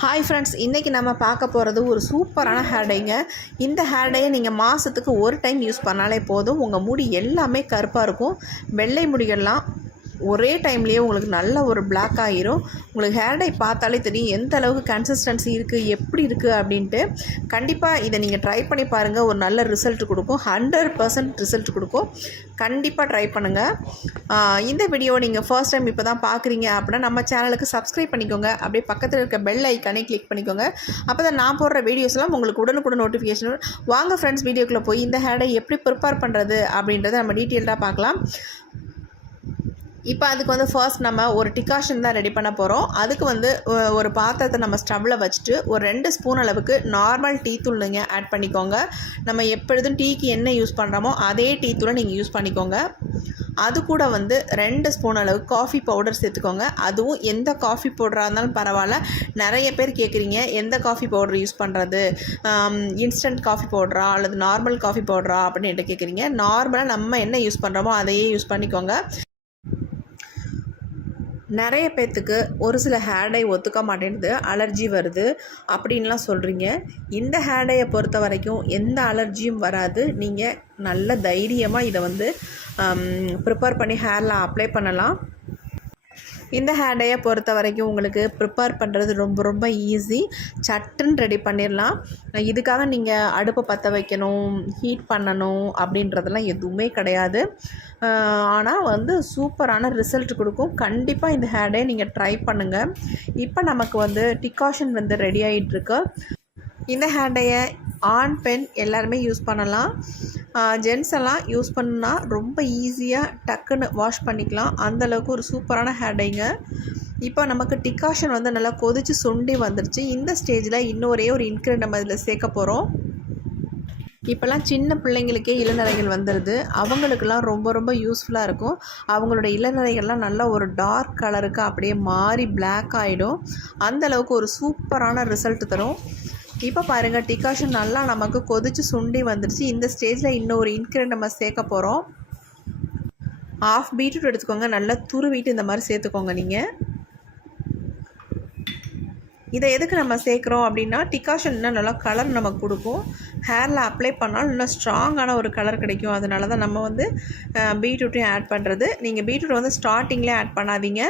Hi friends, இன்றைக்கி நம்ம பார்க்க போகிறது ஒரு சூப்பரான ஹேர் டைங்க. இந்த ஹேர் டையை நீங்கள் மாதத்துக்கு ஒரு டைம் யூஸ் பண்ணாலே போதும். உங்கள் முடி எல்லாமே கருப்பாக இருக்கும். வெள்ளை முடிகள்லாம் ஒரே டைம்லேயே உங்களுக்கு நல்ல ஒரு பிளாக் ஆகிரும். உங்களுக்கு ஹேர் டை பார்த்தாலே தெரியும் எந்த அளவுக்கு கன்சிஸ்டன்சி இருக்குது, எப்படி இருக்குது அப்படின்ட்டு. கண்டிப்பாக இதை நீங்கள் ட்ரை பண்ணி பாருங்கள். ஒரு நல்ல ரிசல்ட் கொடுக்கும். 100% ரிசல்ட் கொடுக்கும். கண்டிப்பாக ட்ரை பண்ணுங்கள். இந்த வீடியோவை நீங்கள் ஃபர்ஸ்ட் டைம் இப்போ தான் பார்க்குறீங்க அப்படின்னா நம்ம சேனலுக்கு சப்ஸ்கிரைப் பண்ணிக்கோங்க. அப்படியே பக்கத்தில் இருக்க பெல் ஐக்கானே கிளிக் பண்ணிக்கோங்க. அப்போ தான் நான் போடுற வீடியோஸ்லாம் உங்களுக்கு உடனுக்குடன் நோட்டிஃபிகேஷன். வாங்க ஃப்ரெண்ட்ஸ், வீடியோக்குள்ளே போய் இந்த ஹேர் டை எப்படி ப்ரிப்பேர் பண்ணுறது அப்படின்றத நம்ம டீட்டெயில்டாக பார்க்கலாம். இப்போ அதுக்கு ஃபர்ஸ்ட் நம்ம ஒரு டிகாஷன் தான் ரெடி பண்ண போகிறோம். அதுக்கு ஒரு பாத்திரத்தை நம்ம ஸ்டவ்வில் வச்சுட்டு ஒரு 2 ஸ்பூன் அளவுக்கு நார்மல் டீ தூள் நீங்கள் ஆட் பண்ணிக்கோங்க. நம்ம எப்பொழுதும் டீக்கு என்ன யூஸ் பண்ணுறோமோ அதே டீ தூளை நீங்கள் யூஸ் பண்ணிக்கோங்க. அது கூட 2 ஸ்பூன் அளவுக்கு காஃபி பவுடர் சேர்த்துக்கோங்க. அதுவும் எந்த காஃபி பவுடராக இருந்தாலும் பரவாயில்ல. நிறைய பேர் கேட்குறீங்க எந்த காஃபி பவுடர் யூஸ் பண்ணுறது, இன்ஸ்டன்ட் காஃபி பவுடரா அல்லது நார்மல் காஃபி பவுடரா அப்படின்னு கேட்குறீங்க. நார்மலாக நம்ம என்ன யூஸ் பண்ணுறோமோ அதையே யூஸ் பண்ணிக்கோங்க. நிறைய பேர்த்துக்கு ஒரு சில ஹேர் டை ஒத்துக்க மாட்டேங்குது, அலர்ஜி வருது அப்படின்லாம் சொல்கிறீங்க. இந்த ஹேர் டையை பொறுத்த வரைக்கும் எந்த அலர்ஜியும் வராது. நீங்கள் நல்ல தைரியமாக இதை ப்ரிப்பேர் பண்ணி ஹேரில் அப்ளை பண்ணலாம். இந்த ஹேர் டையை பொறுத்த வரைக்கும் உங்களுக்கு ப்ரிப்பேர் பண்ணுறது ரொம்ப ரொம்ப ஈஸி. சட்டுன்னு ரெடி பண்ணிடலாம். இதுக்காக நீங்கள் அடுப்பை பற்ற வைக்கணும், ஹீட் பண்ணணும் அப்படின்றதெல்லாம் எதுவுமே கிடையாது. ஆனால் சூப்பரான ரிசல்ட் கொடுக்கும். கண்டிப்பாக இந்த ஹேர் டையை நீங்கள் ட்ரை பண்ணுங்கள். இப்போ நமக்கு டிகாஷன் ரெடி ஆகிட்டுருக்கு. இந்த ஹேர் டையை ஆண் பெண் எல்லாருமே யூஸ் பண்ணலாம். ஜென்ஸ் எல்லாம் யூஸ் பண்ணால் ரொம்ப ஈஸியாக டக்குன்னு வாஷ் பண்ணிக்கலாம். அந்தளவுக்கு ஒரு சூப்பரான ஹேர் டைங்க. இப்போ நமக்கு டிகாஷன் நல்லா கொதித்து சுண்டி வந்துருச்சு. இந்த ஸ்டேஜில் இன்னொரே ஒரு இன்க்ரீடியன்ட் நம்ம இதில் சேர்க்க போகிறோம். இப்போல்லாம் சின்ன பிள்ளைங்களுக்கே இளநரைகள் வந்துடுது. அவங்களுக்கெல்லாம் ரொம்ப ரொம்ப யூஸ்ஃபுல்லாக இருக்கும். அவங்களோட இளநரைகள்லாம் நல்லா ஒரு டார்க் கலருக்கு அப்படியே மாறி பிளாக் ஆகிடும். அந்தளவுக்கு ஒரு சூப்பரான ரிசல்ட் தரும். இப்போ பாருங்கள், டிகாஷன் நல்லா நமக்கு கொதித்து சுண்டி வந்துடுச்சு. இந்த ஸ்டேஜில் இன்னொரு இன்க்ரீடியன்ட் நம்ம சேர்க்க போகிறோம். 1/2 பீட்ரூட் எடுத்துக்கோங்க. நல்லா துருவிட்டு இந்த மாதிரி சேர்த்துக்கோங்க. நீங்கள் இதை எதுக்கு நம்ம சேர்க்குறோம் அப்படின்னா, டிகாஷன் இன்னும் நல்லா கலர் நமக்கு கொடுக்கும். ஹேரில் அப்ளை பண்ணாலும் இன்னும் ஸ்ட்ராங்கான ஒரு கலர் கிடைக்கும். அதனால தான் நம்ம பீட்ரூட்டையும் ஆட் பண்ணுறது. நீங்கள் பீட்ரூட் ஸ்டார்டிங்லேயே ஆட் பண்ணாதீங்க.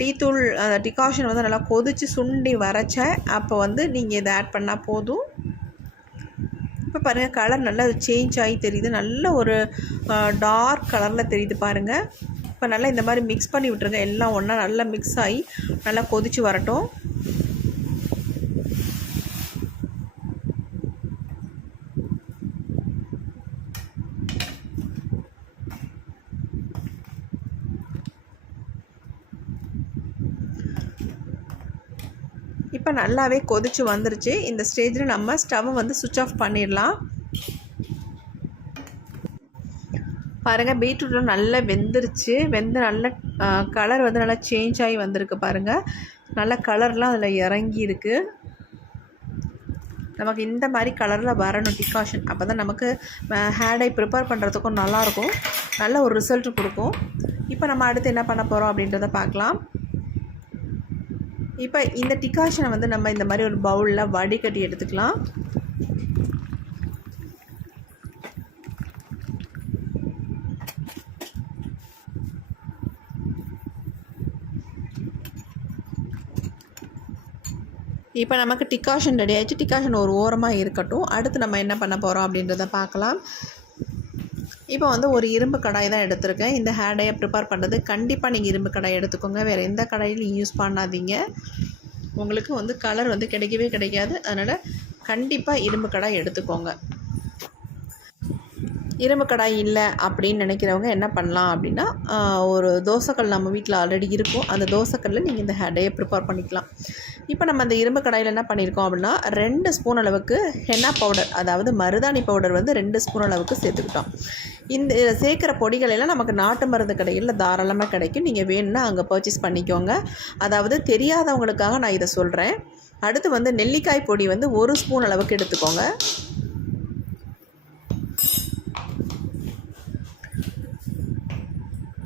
டீ தூள் அந்த டிகாஷன் நல்லா கொதித்து சுண்டி வரைச்ச அப்போ நீங்கள் இதை ஆட் பண்ணால் போதும். இப்போ பாருங்கள், கலர் நல்லா சேஞ்ச் ஆகி தெரியுது. நல்ல ஒரு டார்க் கலரில் தெரியுது பாருங்கள். இப்போ நல்லா இந்த மாதிரி மிக்ஸ் பண்ணி விட்டுருங்க. எல்லாம் ஒன்றா நல்லா மிக்ஸ் ஆகி நல்லா கொதித்து வரட்டும். இப்போ நல்லாவே கொதிச்சு வந்துருச்சு. இந்த ஸ்டேஜில் நம்ம ஸ்டவ்வை சுவிட்ச் ஆஃப் பண்ணிடலாம். பாருங்கள், பீட்ரூட்லாம் நல்லா வெந்துருச்சு. நல்ல கலர் நல்லா சேஞ்ச் ஆகி வந்திருக்கு பாருங்கள். நல்ல கலர்லாம் அதில் இறங்கி இருக்குது. நமக்கு இந்த மாதிரி கலரில் வரணும் டிகாஷன். அப்போ தான் நமக்கு ஹேர் டை ப்ரிப்பேர் பண்ணுறதுக்கும் நல்லாயிருக்கும். நல்ல ஒரு ரிசல்ட் கொடுக்கும். இப்போ நம்ம அடுத்து என்ன பண்ண போகிறோம் அப்படின்றத பார்க்கலாம். இப்போ இந்த டிகாஷனை நம்ம இந்த மாதிரி ஒரு பவுலில் வடிகட்டி எடுத்துக்கலாம். இப்போ நமக்கு டிகாஷன் ரெடி ஆகிடுச்சு. டிகாஷன் ஒரு ஓரமாக இருக்கட்டும். அடுத்து நம்ம என்ன பண்ண போகிறோம் அப்படின்றத பார்க்கலாம். இப்போ ஒரு இரும்பு கடாய் தான் எடுத்திருக்கேன். இந்த ஹேர் டையை ப்ரிப்பேர் பண்ணுறது கண்டிப்பாக நீங்கள் இரும்பு கடாய் எடுத்துக்கோங்க. வேறு எந்த கடாயிலும் யூஸ் பண்ணாதீங்க. உங்களுக்கு கலர் கிடைக்கவே கிடைக்காது. அதனால் கண்டிப்பாக இரும்பு கடாய் எடுத்துக்கோங்க. இரும்பு கடாய் இல்லை அப்படின்னு நினைக்கிறவங்க என்ன பண்ணலாம் அப்படின்னா, ஒரு தோசைக்கல் நம்ம வீட்டில் ஆல்ரெடி இருக்கும். அந்த தோசைக்கல்லில் நீங்கள் இந்த ஹேர் டையை ப்ரிப்பேர் பண்ணிக்கலாம். இப்போ நம்ம அந்த இரும்பு கடாயில் என்ன பண்ணியிருக்கோம் அப்படின்னா, 2 ஸ்பூன் அளவுக்கு ஹென்னா பவுடர், அதாவது மருதாணி பவுடர் 2 ஸ்பூன் அளவுக்கு சேர்த்துக்கிட்டோம். இந்த சேர்க்குற பொடிகள் எல்லாம் நமக்கு நாட்டு மருந்து கடையில் தாராளமாக கிடைக்கும். நீங்கள் வேணும்னா அங்கே பர்ச்சேஸ் பண்ணிக்கோங்க. அதாவது தெரியாதவங்களுக்காக நான் இதை சொல்கிறேன். அடுத்து நெல்லிக்காய் பொடி 1 ஸ்பூன் அளவுக்கு எடுத்துக்கோங்க.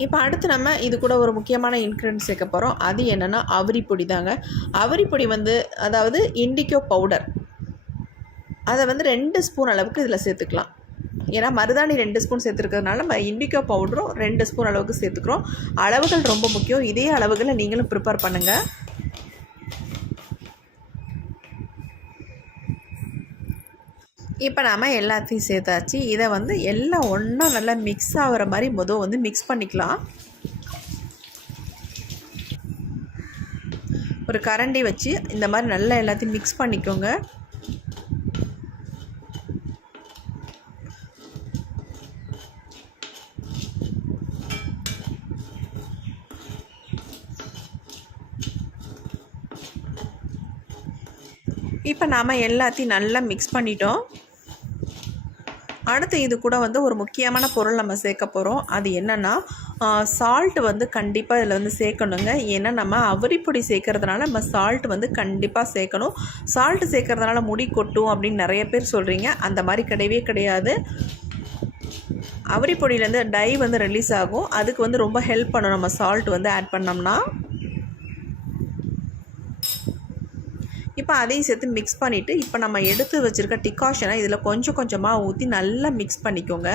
இப்போ அடுத்து நம்ம இது கூட ஒரு முக்கியமான இன்க்ரீடியன்ட் சேர்க்க போகிறோம். அது என்னென்னா அவுரி பொடி தாங்க. அவுரி பொடி வந்து அதாவது இண்டிகோ பவுடர், அதை வந்து 2 ஸ்பூன் அளவுக்கு இதில் சேர்த்துக்கலாம். ஏன்னா மருதாணி 2 ஸ்பூன் சேர்த்துருக்கிறதுனால நம்ம இண்டிகோ பவுடரும் 2 ஸ்பூன் அளவுக்கு சேர்த்துக்கிறோம். அளவுகள் ரொம்ப முக்கியம். இதே அளவுகளை நீங்களும் ப்ரிப்பேர் பண்ணுங்கள். இப்போ நாம் எல்லாத்தையும் சேர்த்தாச்சு. இதை வந்து எல்லாம் ஒன்றா நல்லா மிக்ஸ் ஆகிற மாதிரி வந்து மிக்ஸ் பண்ணிக்கலாம். ஒரு கரண்டி வச்சு இந்த மாதிரி நல்லா எல்லாத்தையும் மிக்ஸ் பண்ணிக்கோங்க. இப்போ நாம் எல்லாத்தையும் நல்லா மிக்ஸ் பண்ணிட்டோம். அடுத்து இது கூட வந்து ஒரு முக்கியமான பொருள் நம்ம சேர்க்க போகிறோம். அது என்னென்னா சால்ட்டு வந்து கண்டிப்பாக இதில் வந்து சேர்க்கணுங்க. ஏன்னா நம்ம அவுரிப்பொடி சேர்க்கறதுனால நம்ம சால்ட் வந்து கண்டிப்பாக சேர்க்கணும். சால்ட்டு சேர்க்கறதுனால முடி கொட்டும் அப்படின்னு நிறைய பேர் சொல்கிறீங்க. அந்த மாதிரி கிடையவே கிடையாது. அவுரிப்பொடியிலேருந்து டை வந்து ரிலீஸ் ஆகும். அதுக்கு வந்து ரொம்ப ஹெல்ப் பண்ணும் நம்ம சால்ட் வந்து ஆட் பண்ணோம்னா. இப்போ அதையும் சேர்த்து மிக்ஸ் பண்ணிவிட்டு இப்போ நம்ம எடுத்து வச்சுருக்க டிகாஷனை இதில் கொஞ்சம் கொஞ்சமாக ஊற்றி நல்லா மிக்ஸ் பண்ணிக்கோங்க.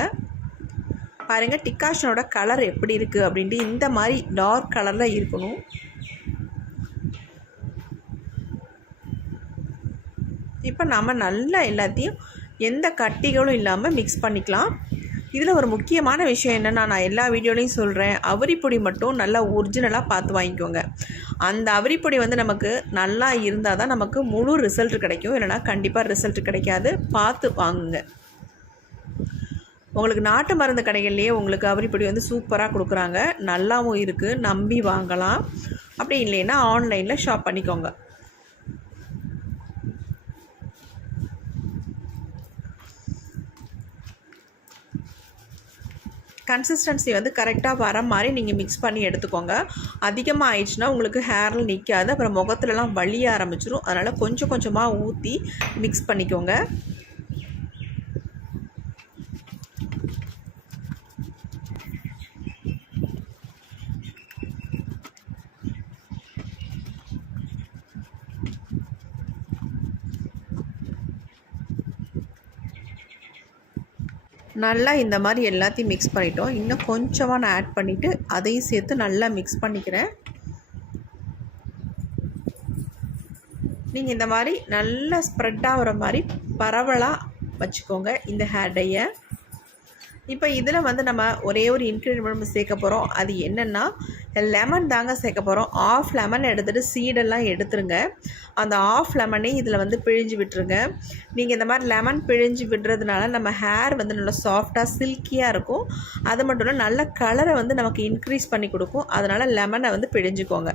பாருங்கள் டிகாஷனோட கலர் எப்படி இருக்குது அப்படின்ட்டு இந்த மாதிரி டார்க் கலரில் இருக்கணும். இப்போ நம்ம நல்லா எல்லாத்தையும் எந்த கட்டிகளும் இல்லாமல் மிக்ஸ் பண்ணிக்கலாம். இதில் ஒரு முக்கியமான விஷயம் என்னென்னா, நான் எல்லா வீடியோலையும் சொல்கிறேன், அவுரிப்பொடி மட்டும் நல்லா ஒரிஜினலாக பார்த்து வாங்கிக்கோங்க. அந்த அவுரிப்பொடி வந்து நமக்கு நல்லா இருந்தால் தான் நமக்கு முழு ரிசல்ட் கிடைக்கும். இல்லைனா கண்டிப்பாக ரிசல்ட் கிடைக்காது. பார்த்து வாங்குங்க. உங்களுக்கு நாட்டு மருந்து கடைகள்லேயே உங்களுக்கு அவுரிப்பொடி வந்து சூப்பராக கொடுக்குறாங்க. நல்லாவும் இருக்குது, நம்பி வாங்கலாம். அப்படி இல்லைன்னா ஆன்லைனில் ஷாப் பண்ணிக்கோங்க. கன்சிஸ்டன்சி வந்து கரெக்டாக வர மாதிரி நீங்கள் மிக்ஸ் பண்ணி எடுத்துக்கோங்க. அதிகமாக ஆயிடுச்சுன்னா உங்களுக்கு ஹேரில் நிற்காது, அப்புறம் முகத்துலலாம் வலிய ஆரம்பிச்சிடும். அதனால் கொஞ்சம் கொஞ்சமாக ஊற்றி மிக்ஸ் பண்ணிக்கோங்க. நல்லா இந்த மாதிரி எல்லாத்தையும் மிக்ஸ் பண்ணிட்டோம். இன்னும் கொஞ்சமாக நான் ஆட் பண்ணிவிட்டு அதையும் சேர்த்து நல்லா மிக்ஸ் பண்ணிக்கிறேன். நீங்கள் இந்த மாதிரி நல்லா ஸ்ப்ரெட் ஆகிற மாதிரி பரவலாக வச்சுக்கோங்க இந்த ஹேர் டையை. இப்போ இதில் வந்து நம்ம ஒரே ஒரு இன்க்ரீடியன்ட் நம்ம சேர்க்க போகிறோம். அது என்னென்னா லெமன் தாங்க சேர்க்க போகிறோம். ஆஃப் லெமன் எடுத்துகிட்டு சீடெல்லாம் எடுத்துருங்க. அந்த ஆஃப் லெமனே இதில் வந்து பிழிஞ்சு விட்டுருங்க. நீங்கள் இந்த மாதிரி லெமன் பிழிஞ்சு விடுறதுனால நம்ம ஹேர் வந்து நல்லா சாஃப்டாக சில்கியாக இருக்கும். அது மட்டும் இல்லை நல்ல கலரை வந்து நமக்கு இன்க்ரீஸ் பண்ணி கொடுக்கும். அதனால் லெமனை வந்து பிழிஞ்சுக்கோங்க.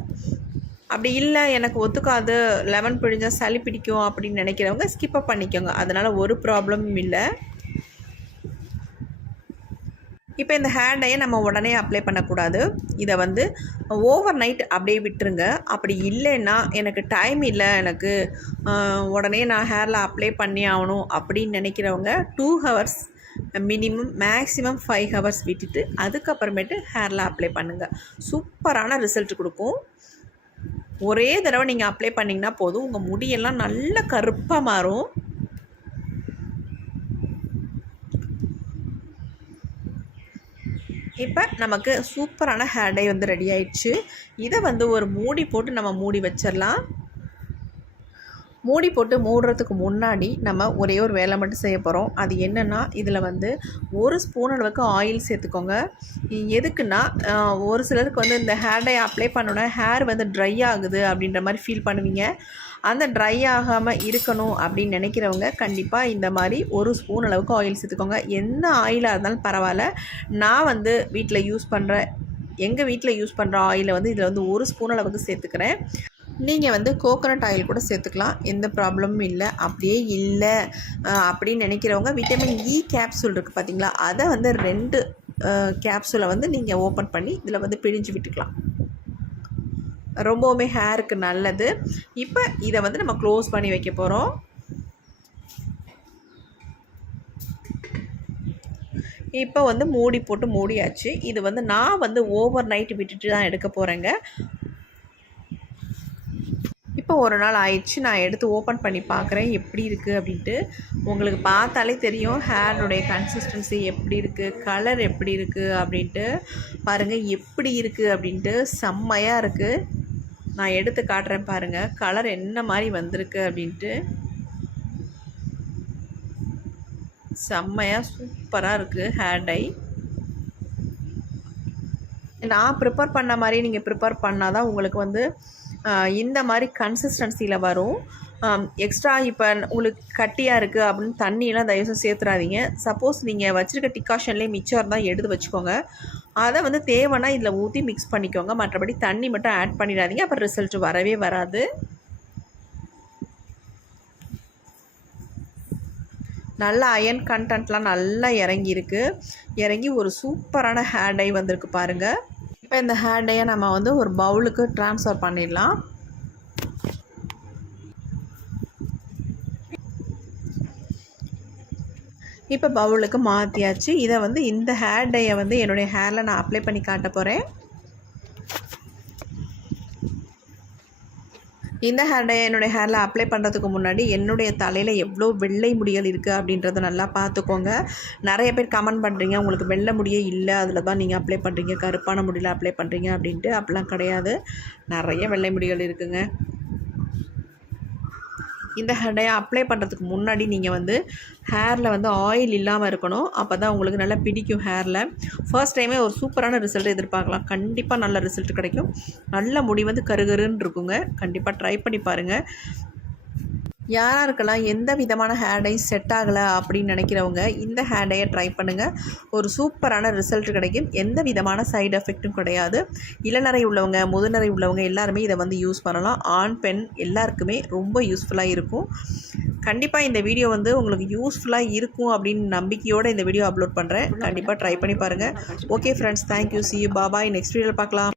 அப்படி இல்லை எனக்கு ஒத்துக்காது, லெமன் பிழிஞ்சால் சளி பிடிக்கும் அப்படின்னு நினைக்கிறவங்க ஸ்கிப்பப் பண்ணிக்கோங்க. அதனால் ஒரு ப்ராப்ளமும் இல்லை. இப்போ இந்த ஹேர் டையை நம்ம உடனே அப்ளை பண்ணக்கூடாது. இதை வந்து ஓவர் நைட் அப்படியே விட்டுருங்க. அப்படி இல்லைன்னா எனக்கு டைம் இல்லை, எனக்கு உடனே நான் ஹேரில் அப்ளை பண்ணி ஆகணும் அப்படின்னு நினைக்கிறவங்க 2 ஹவர்ஸ் மினிமம், மேக்ஸிமம் 5 ஹவர்ஸ் விட்டுட்டு அதுக்கப்புறமேட்டு ஹேரில் அப்ளை பண்ணுங்கள். சூப்பரான ரிசல்ட் கொடுக்கும். ஒரே தடவை நீங்கள் அப்ளை பண்ணிங்கன்னா போதும், உங்கள் முடியெல்லாம் நல்ல கருப்பாக மாறும். இப்போ நமக்கு சூப்பரான ஹேர் டை வந்து ரெடி ஆயிடுச்சு. இதை வந்து ஒரு மூடி போட்டு நம்ம மூடி வச்சிடலாம். மூடி போட்டு மூடுறதுக்கு முன்னாடி நம்ம ஒரே ஒரு வேலை மட்டும் செய்ய போகிறோம். அது என்னென்னா இதில் வந்து 1 ஸ்பூன் அளவுக்கு ஆயில் சேர்த்துக்கோங்க. எதுக்குன்னா ஒரு சிலருக்கு வந்து இந்த ஹேர் டை அப்ளை பண்ணோன்னா ஹேர் வந்து ட்ரை ஆகுது அப்படின்ற மாதிரி ஃபீல் பண்ணுவீங்க. அந்த ட்ரை ஆகாமல் இருக்கணும் அப்படின்னு நினைக்கிறவங்க கண்டிப்பாக இந்த மாதிரி 1 ஸ்பூன் அளவுக்கு ஆயில் சேர்த்துக்கோங்க. எந்த ஆயிலாக இருந்தாலும் பரவாயில்ல. நான் வந்து எங்கள் வீட்டில் யூஸ் பண்ணுற ஆயிலை வந்து இதில் வந்து 1 ஸ்பூன் அளவுக்கு சேர்த்துக்கிறேன். நீங்கள் வந்து கோகோனட் ஆயில் கூட சேர்த்துக்கலாம், எந்த ப்ராப்ளமும் இல்லை. அப்படியே இல்லை அப்படின்னு நினைக்கிறவங்க விட்டமின் இ கேப்சூல் இருக்குது பார்த்தீங்களா, அதை வந்து 2 கேப்சூலை வந்து நீங்கள் ஓப்பன் பண்ணி இதில் வந்து பிழிஞ்சு விட்டுக்கலாம். ரொம்பவுமே ஹேருக்கு நல்லது. இப்போ இதை வந்து நம்ம க்ளோஸ் பண்ணி வைக்க போகிறோம். இப்போ வந்து மூடி போட்டு மூடியாச்சு. இது வந்து நான் வந்து ஓவர் நைட் விட்டுட்டு தான் எடுக்க போகிறேங்க. இப்போ ஒரு நாள் ஆயிடுச்சு. நான் எடுத்து ஓப்பன் பண்ணி பார்க்குறேன் எப்படி இருக்குது அப்படின்ட்டு. உங்களுக்கு பார்த்தாலே தெரியும் ஹேருடைய கன்சிஸ்டன்சி எப்படி இருக்குது, கலர் எப்படி இருக்குது அப்படின்ட்டு. பாருங்கள் எப்படி இருக்குது அப்படின்ட்டு. செம்மையாக இருக்குது. நான் எடுத்து காட்டுறேன் பாருங்கள் கலர் என்ன மாதிரி வந்திருக்கு அப்படின்ட்டு. செம்மையாக சூப்பராக இருக்குது ஹேர் டை. நான் ப்ரிப்பேர் பண்ண மாதிரி நீங்கள் ப்ரிப்பேர் பண்ணால் தான் உங்களுக்கு வந்து இந்த மாதிரி கன்சிஸ்டன்சியில் வரும். எக்ஸ்ட்ரா இப்போ உங்களுக்கு கட்டியாக இருக்குது அப்படின்னு தண்ணியெல்லாம் தயவுசெய்து சேர்த்துறாதீங்க. சப்போஸ் நீங்கள் வச்சுருக்க டிகாஷன்லேயே மிச்சம் இருந்தால் எடுத்து வச்சுக்கோங்க. அதை வந்து தேவைன்னா இதில் ஊற்றி மிக்ஸ் பண்ணிக்கோங்க. மற்றபடி தண்ணி மட்டும் ஆட் பண்ணிடாதீங்க, அப்புறம் ரிசல்ட் வரவே வராது. நல்லா அயன் கண்டென்ட்லாம் நல்லா இறங்கி ஒரு சூப்பரான ஹேர் டை வந்திருக்கு பாருங்கள். இப்போ இந்த ஹேர் டையை நம்ம வந்து ஒரு பவுலுக்கு ட்ரான்ஸ்ஃபர் பண்ணிடலாம். இப்போ பவுலுக்கு மாற்றியாச்சு. இதை வந்து இந்த ஹேர் டையை வந்து என்னுடைய ஹேரில் நான் அப்ளை பண்ணி காட்ட போகிறேன். இந்த ஹேர் டையை என்னுடைய ஹேரில் அப்ளை பண்ணுறதுக்கு முன்னாடி என்னுடைய தலையில் எவ்வளோ வெள்ளை முடிகள் இருக்குது அப்படின்றத நல்லா பார்த்துக்கோங்க. நிறைய பேர் கமெண்ட் பண்ணுறீங்க உங்களுக்கு வெள்ளை முடியே இல்லை, அதில் தான் நீங்கள் அப்ளை பண்ணுறீங்க, கருப்பான முடியில் அப்ளை பண்ணுறீங்க அப்படின்ட்டு. அப்படிலாம் கிடையாது, நிறைய வெள்ளை முடிகள் இருக்குங்க. இந்த ஹேர் டையை அப்ளை பண்ணுறதுக்கு முன்னாடி நீங்கள் வந்து ஹேரில் வந்து ஆயில் இல்லாமல் இருக்கணும். அப்போ தான் உங்களுக்கு நல்லா பிடிக்கும் ஹேரில். ஃபர்ஸ்ட் டைமே ஒரு சூப்பரான ரிசல்ட் எதிர்பார்க்கலாம். கண்டிப்பாக நல்ல ரிசல்ட் கிடைக்கும். நல்ல முடி வந்து கருகருன்னு இருக்குங்க. கண்டிப்பாக ட்ரை பண்ணி பாருங்கள். யாராருக்கெல்லாம் எந்த விதமான ஹேர் டை செட் ஆகலை அப்படின்னு நினைக்கிறவங்க இந்த ஹேர் டையை ட்ரை பண்ணுங்கள். ஒரு சூப்பரான ரிசல்ட் கிடைக்கும். எந்த விதமான சைடு எஃபெக்ட்டும் கிடையாது. இளநரை உள்ளவங்க, முதுநரை உள்ளவங்க எல்லாருமே இதை வந்து யூஸ் பண்ணலாம். ஆண் பெண் எல்லாருக்குமே ரொம்ப யூஸ்ஃபுல்லாக இருக்கும். கண்டிப்பாக இந்த வீடியோ வந்து உங்களுக்கு யூஸ்ஃபுல்லாக இருக்கும் அப்படின்னு நம்பிக்கையோடு இந்த வீடியோ அப்லோட் பண்ணுறேன். கண்டிப்பாக ட்ரை பண்ணி பாருங்கள். Okay friends, thank you. See you. Bye bye. Next வீடியோவில் பார்க்கலாம்.